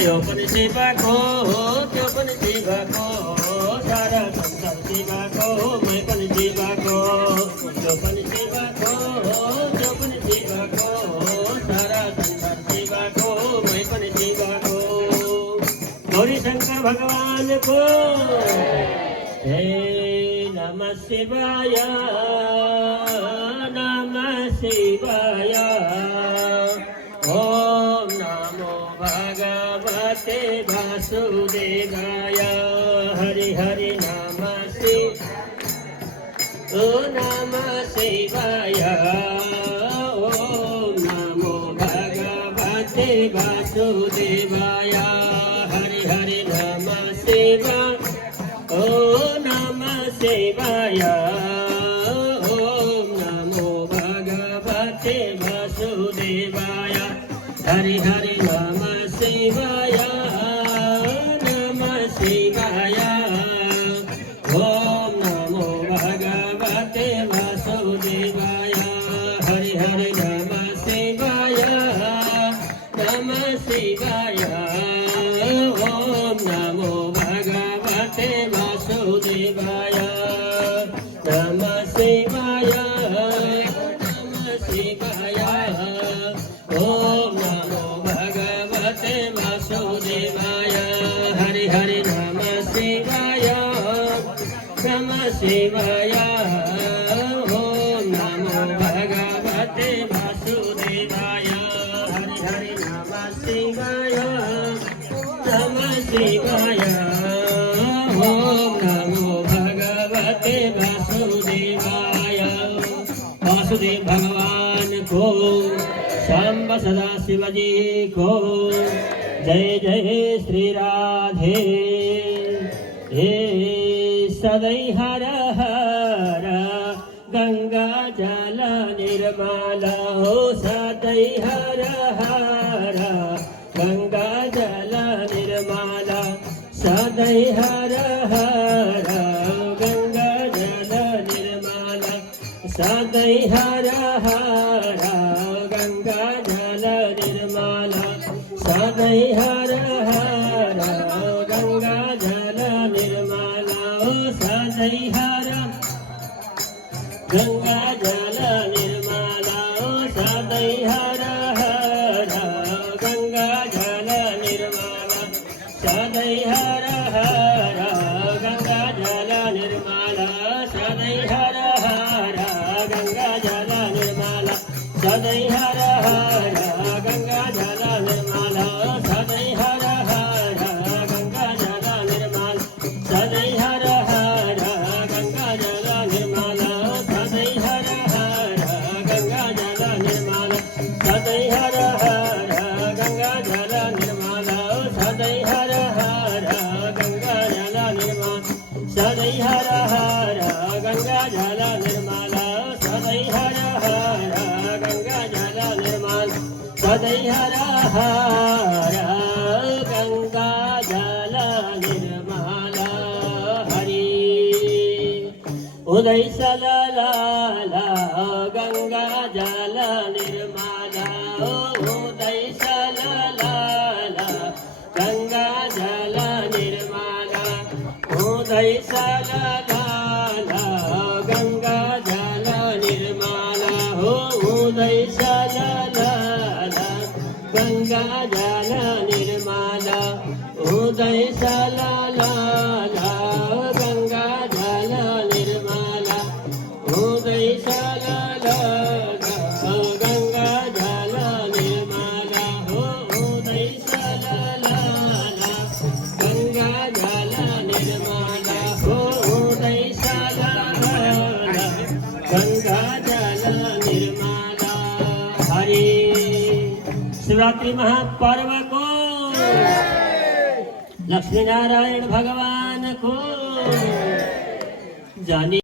यो पनि शिवको हो, त्यो पनि शिवको हो, सारा संसार शिवको हो, मै पनि शिवको हो। त्यो पनि शिवको हो, त्यो पनि शिवको हो, सारा संसार शिवको हो, मै पनि शिवको हो। गौरी शङ्कर भगवानको हे नमः शिवाय, नमः शिवाय। ओम नमो भगवते वासुदेवाय। हरि हरि नमः शिवाय, ओ नमः शिवाय। ओम नमो भगवते वासुदेवाय। हरि हरि नमः शिवाय, ओ नमः शिवाय। ओम नमो भगवते वासुदेवाय। हरि हरि नमः शिवाय, नमः शिवाय। ओम नमो भगवते वासुदेवाय। हरि हरि नमः शिवाय, नमः शिवाय। ओम नमो भगवते वासुदेवाय। नमः शिवाय, नमः शिवाय। ओम नमो भगवते वासुदेवाय। हरि हरि नमः शिवाय, नमः शिवाय। ओम नमो भगवते वासुदेवाय। हरि हरि नमः शिवाय, नमः शिवाय। ओम नमो भगवते वासुदेवाय। वासुदेव भगवान को, सांब सदा शिवजी को जय जय श्री राधे। हे सदै हर हर गंगा जल निर्मल हो, सदै हर हर गंगा जल निर्मल। सदै हर हर गंगा जल निर्मल। सदै हर हर गंगा जल निर्मल। सदै हर हर गंगा जल निर्मल। सदै हर गंगा जल निर्मल। सदै हर हर गंगा जल निर्मल। सदै हर हर गंगा जल निर्मल। सदै हर हर गंगा सदै हर हर गंगा जल निर्मल सदै हर हर गंगा जल निर्मल सदै हर हर गंगा जल निर्मल सदै हर हर गंगा जल निर्मल सदै हर हर गंगा जल निर्मल सदै हर हर गंगा जल निर्मल सदै हर हर गंगा जल निर्मल सदै हर हर गंगा जल निर्मल सदै हर हर गंगा जल निर्मल हरि उदय सललाल गंगा जल निर्मल उदय सललाल गंगा जल निर्मल उदय सललाल गंगा जल निर्मल हो उदय सललाल गंगा जल निर्मल उदय सललाल गंगा जल निर्मल उदय सललाल गंगा जल निर्मल हो उदय सललाल गंगा जल निर्मल हो उदय सललाल गंगा जल निर्मल हरि शिवरात्रि महापर्व को लक्ष्मी नारायण भगवान को जानी